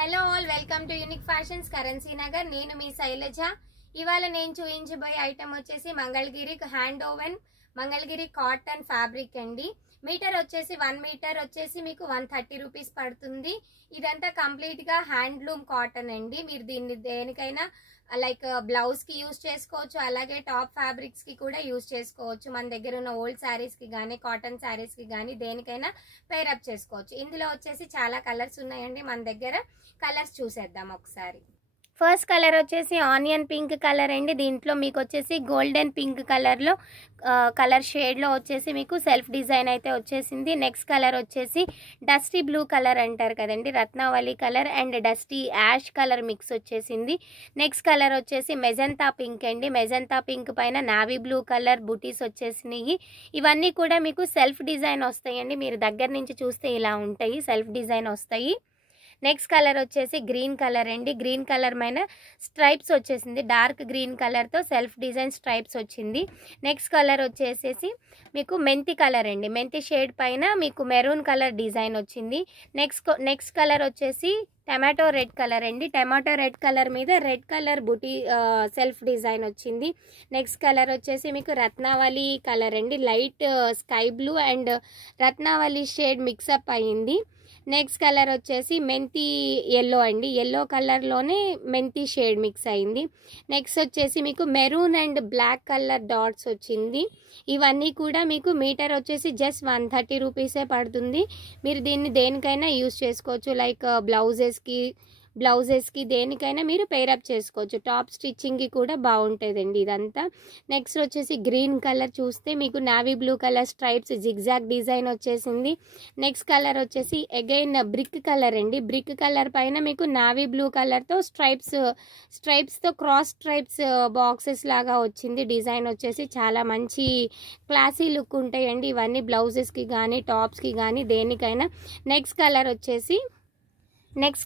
Hello all, welcome to unique fashions currency Nagar. నేను మీ శైలజ. ఇవాళ నేను చూపించబోయే ఐటమ్ వచ్చేసి Mangalagiri hand woven Mangalagiri cotton fabric అండి. మీటర్ వచ్చేసి 1 మీటర్ వచ్చేసి మీకు 130 రూపీస్ పడుతుంది. ఇదంతా కంప్లీట్ గా హ్యాండ్లూమ్ కాటన్ అండి. మీరు దీన్ని దేనికైనా లైక్ బ్లౌజ్ కి యూజ్ చేసుకోవచ్చు, అలాగే టాప్ ఫ్యాబ్రిక్స్ కి కూడా యూజ్ చేసుకోవచ్చు. మన దగ్గర ఉన్న ఓల్డ్ శారీస్ కి కానీ కాటన్ శారీస్ కి కానీ దేనికైనా పేరప్ చేసుకోవచ్చు. ఇందులో వచ్చేసి చాలా కలర్స్ ఉన్నాయండి. మన దగ్గర కలర్స్ చూసేద్దాం ఒకసారి. ఫస్ట్ కలర్ వచ్చేసి ఆనియన్ పింక్ కలర్ అండి. దీంట్లో మీకు వచ్చేసి గోల్డెన్ పింక్ కలర్లో కలర్ షేడ్లో వచ్చేసి మీకు సెల్ఫ్ డిజైన్ అయితే వచ్చేసింది. నెక్స్ట్ కలర్ వచ్చేసి డస్టీ బ్లూ కలర్ అంటారు కదండి, రత్నావళి colour and dusty ash colour mix వచ్చేసింది. నెక్స్ట్ కలర్ వచ్చేసి మెజంతా పింక్ అండి. మెజంతా పింక్ పైన నావీ బ్లూ కలర్ బుటీస్ వచ్చేసినాయి. ఇవన్నీ కూడా మీకు సెల్ఫ్ డిజైన్ వస్తాయండి. మీరు దగ్గర నుంచి చూస్తే ఇలా ఉంటాయి, సెల్ఫ్ డిజైన్ వస్తాయి. నెక్స్ట్ కలర్ వచ్చేసి గ్రీన్ కలర్ అండి. గ్రీన్ కలర్ పైన స్ట్రైప్స్ వచ్చేసింది. డార్క్ గ్రీన్ కలర్తో సెల్ఫ్ డిజైన్ స్ట్రైప్స్ వచ్చింది. నెక్స్ట్ కలర్ వచ్చేసేసి మీకు మెంతి కలర్ అండి. మెంతి షేడ్ పైన మీకు మెరూన్ కలర్ డిజైన్ వచ్చింది. నెక్స్ట్ కలర్ వచ్చేసి టమాటో రెడ్ కలర్ అండి. టమాటో రెడ్ కలర్ మీద రెడ్ కలర్ బుటీ సెల్ఫ్ డిజైన్ వచ్చింది. నెక్స్ట్ కలర్ వచ్చేసి మీకు రత్నావళి కలర్ అండి. లైట్ స్కై బ్లూ అండ్ రత్నావళి షేడ్ మిక్సప్ అయ్యింది. నెక్స్ట్ కలర్ వచ్చేసి మెంతి ఎల్లో అండి. ఎల్లో కలర్లోనే మెంతి షేడ్ మిక్స్ అయింది. నెక్స్ట్ వచ్చేసి మీకు maroon and black colour dots వచ్చింది. ఇవన్నీ కూడా మీకు మీటర్ వచ్చేసి జస్ట్ 130 రూపీసే పడుతుంది. మీరు దీన్ని దేనికైనా యూజ్ చేసుకోవచ్చు, లైక్ బ్లౌజెస్కి దేనికైనా మీరు పేరప్ చేసుకోవచ్చు. టాప్ స్టిచ్చింగ్కి కూడా బాగుంటుందండి ఇదంతా. నెక్స్ట్ వచ్చేసి గ్రీన్ కలర్ చూస్తే మీకు navy blue colour stripes zigzag design వచ్చేసింది. నెక్స్ట్ కలర్ వచ్చేసి అగైన్ బ్రిక్ కలర్ అండి. బ్రిక్ కలర్ పైన మీకు నావీ బ్లూ కలర్తో స్ట్రైప్స్తో క్రాస్ స్ట్రైప్స్ బాక్సెస్ లాగా వచ్చింది. డిజైన్ వచ్చేసి చాలా మంచి క్లాసీ లుక్ ఉంటాయండి ఇవన్నీ బ్లౌజెస్కి కానీ టాప్స్కి కానీ దేనికైనా. నెక్స్ట్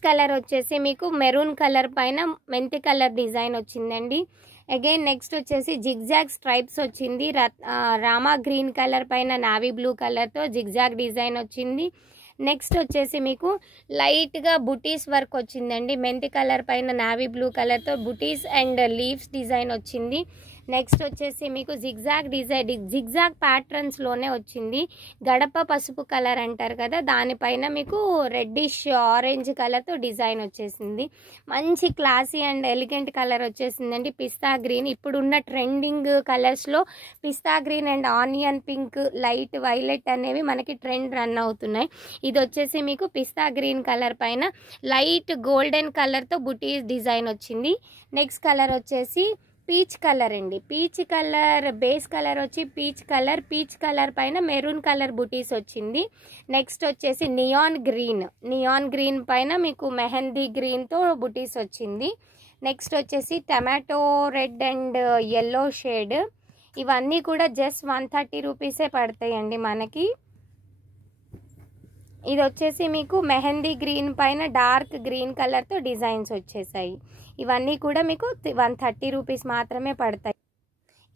కలర్ వచ్చేసి మీకు మెరూన్ కలర్ పైన మెంతి కలర్ డిజైన్ వచ్చిందండి. అగైన్ నెక్స్ట్ వచ్చేసి జిగ్జాగ్ స్ట్రైప్స్ వచ్చింది. రామా గ్రీన్ కలర్ పైన నావీ బ్లూ కలర్తో జిగ్జాగ్ డిజైన్ వచ్చింది. నెక్స్ట్ వచ్చేసి మీకు లైట్గా బుటీస్ వర్క్ వచ్చిందండి. మెంతి కలర్ పైన నావీ బ్లూ కలర్తో బుటీస్ అండ్ లీవ్స్ డిజైన్ వచ్చింది. నెక్స్ట్ వచ్చేసి మీకు జిగ్జాగ్ ప్యాటర్న్స్లోనే వచ్చింది. గడప పసుపు కలర్ అంటారు కదా, దానిపైన మీకు రెడ్డిష్ ఆరెంజ్ కలర్తో డిజైన్ వచ్చేసింది. మంచి క్లాసీ అండ్ ఎలిగెంట్ కలర్ వచ్చేసిందండి. పిస్తా గ్రీన్, ఇప్పుడున్న ట్రెండింగ్ కలర్స్లో పిస్తా green and onion pink, light violet అనేవి మనకి ట్రెండ్ రన్ అవుతున్నాయి. ఇది వచ్చేసి మీకు పిస్తా గ్రీన్ కలర్ పైన లైట్ గోల్డెన్ కలర్తో బుటీస్ డిజైన్ వచ్చింది. నెక్స్ట్ కలర్ వచ్చేసి పీచ్ కలర్ అండి. పీచ్ కలర్ బేస్ కలర్ వచ్చి పీచ్ కలర్ పైన మెరూన్ కలర్ బుటీస్ వచ్చింది. నెక్స్ట్ వచ్చేసి నియాన్ గ్రీన్ పైన మీకు మెహందీ గ్రీన్తో బుటీస్ వచ్చింది. నెక్స్ట్ వచ్చేసి tomato red and yellow shade. ఇవన్నీ కూడా జస్ట్ 130 రూపీసే పడతాయండి మనకి. ఇది వచ్చేసి మీకు మెహందీ గ్రీన్ పైన డార్క్ గ్రీన్ కలర్తో డిజైన్స్ వచ్చేసాయి. ఇవన్నీ కూడా మీకు 130 రూపీస్ మాత్రమే పడతాయి.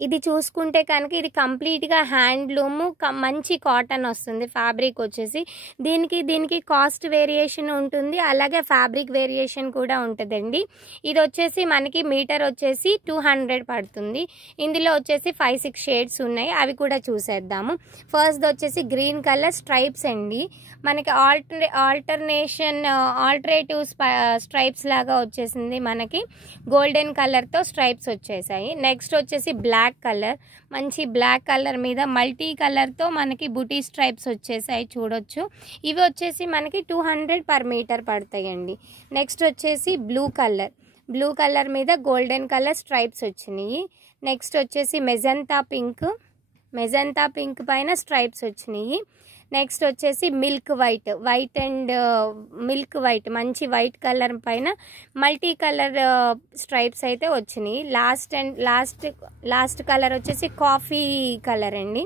ఇది చూసుకుంటే కనుక ఇది కంప్లీట్గా హ్యాండ్లూమ్ మంచి కాటన్ వస్తుంది. ఫ్యాబ్రిక్ వచ్చేసి దీనికి కాస్ట్ వేరియేషన్ ఉంటుంది, అలాగే ఫ్యాబ్రిక్ వేరియేషన్ కూడా ఉంటుందండి. ఇది వచ్చేసి మనకి మీటర్ వచ్చేసి 200 పడుతుంది. ఇందులో వచ్చేసి 5-6 షేడ్స్ ఉన్నాయి, అవి కూడా చూసేద్దాము. ఫస్ట్ వచ్చేసి గ్రీన్ కలర్ స్ట్రైప్స్ అండి. మనకి ఆల్టరేటివ్ స్ట్రైప్స్ లాగా వచ్చేసింది. మనకి గోల్డెన్ కలర్తో స్ట్రైప్స్ వచ్చేసాయి. నెక్స్ట్ వచ్చేసి బ్లాక్ కలర్, మంచి బ్లాక్ కలర్ మీద మల్టీ కలర్తో మనకి బుటీ స్ట్రైప్స్ వచ్చేసాయి, చూడొచ్చు. ఇవి వచ్చేసి మనకి 200 పర్ మీటర్ పడతాయండి. నెక్స్ట్ వచ్చేసి బ్లూ కలర్ మీద గోల్డెన్ కలర్ స్ట్రైప్స్ వచ్చినాయి. నెక్స్ట్ వచ్చేసి మెజంతా పింక్ పైన స్ట్రైప్స్ వచ్చినాయి. నెక్స్ట్ వచ్చేసి మిల్క్ వైట్ మంచి వైట్ కలర్ పైన మల్టీ కలర్ స్ట్రైప్స్ అయితే వచ్చినాయి. లాస్ట్ కలర్ వచ్చేసి కాఫీ కలర్ అండి.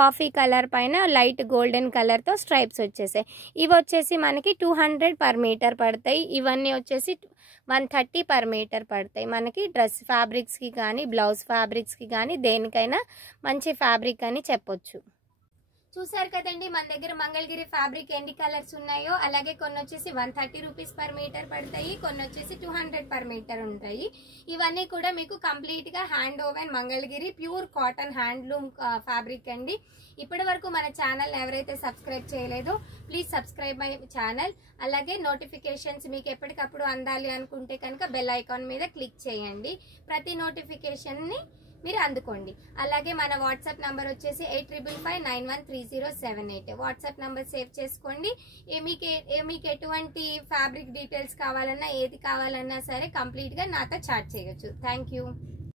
కాఫీ కలర్ పైన లైట్ గోల్డెన్ కలర్తో స్ట్రైప్స్ వచ్చేసాయి. ఇవి వచ్చేసి మనకి 200 పర్ మీటర్ పడతాయి. ఇవన్నీ వచ్చేసి 130 పర్ మీటర్ పడతాయి. మనకి డ్రెస్ ఫ్యాబ్రిక్స్కి కానీ బ్లౌజ్ ఫ్యాబ్రిక్స్కి కానీ దేనికైనా మంచి ఫ్యాబ్రిక్ అని చెప్పొచ్చు. చూసారు కదండి మన దగ్గర మంగళగిరి ఫ్యాబ్రిక్ ఎన్ని కలర్స్ ఉన్నాయో. అలాగే కొన్ని వచ్చేసి 130 రూపీస్ పర్ మీటర్ పడతాయి, కొన్ని వచ్చేసి 200 పర్ మీటర్ ఉంటాయి. ఇవన్నీ కూడా మీకు కంప్లీట్ గా hand woven Mangalagiri pure cotton handloom fabric అండి. ఇప్పటి వరకు మన ఛానల్ ఎవరైతే సబ్స్క్రైబ్ చేయలేదో ప్లీజ్ సబ్స్క్రైబ్ మై ఛానల్. అలాగే నోటిఫికేషన్స్ మీకు ఎప్పటికప్పుడు అందాలి అనుకుంటే కనుక బెల్ ఐకాన్ మీద క్లిక్ చేయండి. ప్రతి నోటిఫికేషన్ ని మీరు అందుకోండి. అలాగే మన వాట్సాప్ నంబర్ వచ్చేసి 8555913078. వాట్సాప్ నంబర్ సేవ్ చేసుకోండి. మీకు ఎటువంటి ఫ్యాబ్రిక్ డీటెయిల్స్ కావాలన్నా ఏది కావాలన్నా సరే కంప్లీట్ గా నాతో చాట్ చేయొచ్చు. Thank you.